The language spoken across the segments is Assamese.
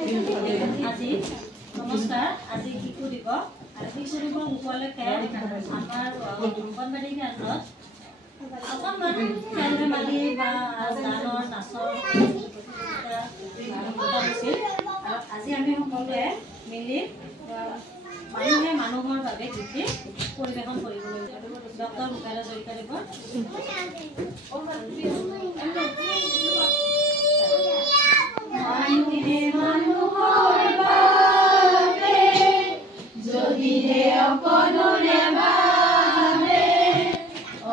আজি নমস্কাৰ আজি শিশু দিৱস আৰু শিশু দিৱস উপলক্ষে আমাৰ অংগনবাড়ী কেন্দ্ৰত অকণমান খেল ধেমালি বা গানৰ নাচৰ হৈছিল আৰু আজি আমি সকলোৱে মিলি মানুহে মানুহৰ বাবে গীত পৰিৱেশন কৰিবলৈ ডক্টৰ ভূপেন হাজৰিকাদেৱৰ মানুহে মানুহৰ বাবে যদিহে অকণো নেভাবে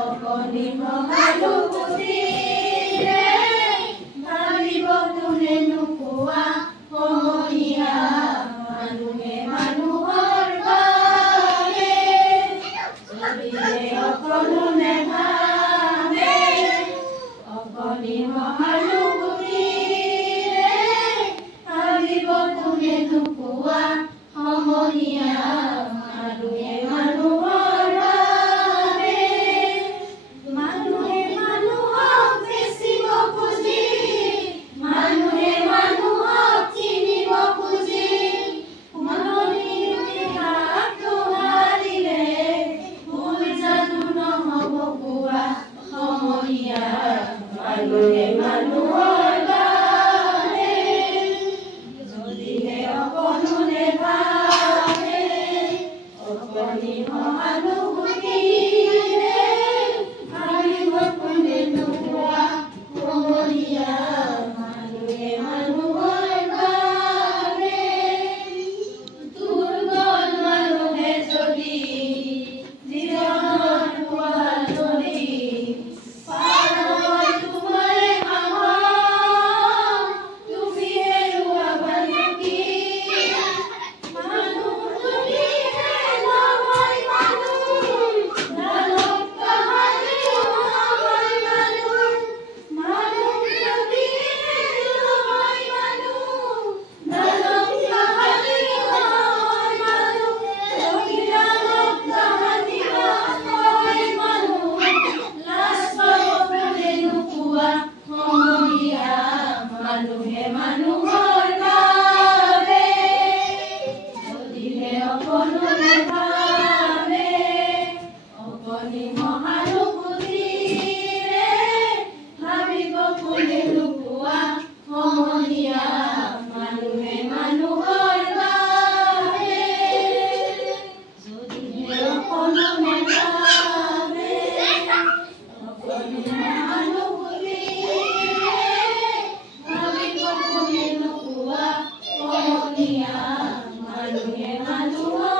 অকণিম ভালুকটিৰে ভাবিব কোনে নোপোৱা সমনীয়া মানুহে মানুহৰ বাবে যদিহে অকণো নেভাবে অকণিম নোপোৱা সমনীয়া মানুহে মানুহৰ বাবে মানুহে মানুহক বেচিব খুজি মানুহে মানুহক চিনিব খুজি মননিৰ হাতটো হাৰিলে ভুল জানো নহ'ব কোৱা সমনীয়া মানুহে মানুহৰ মানুহে মানুহৰ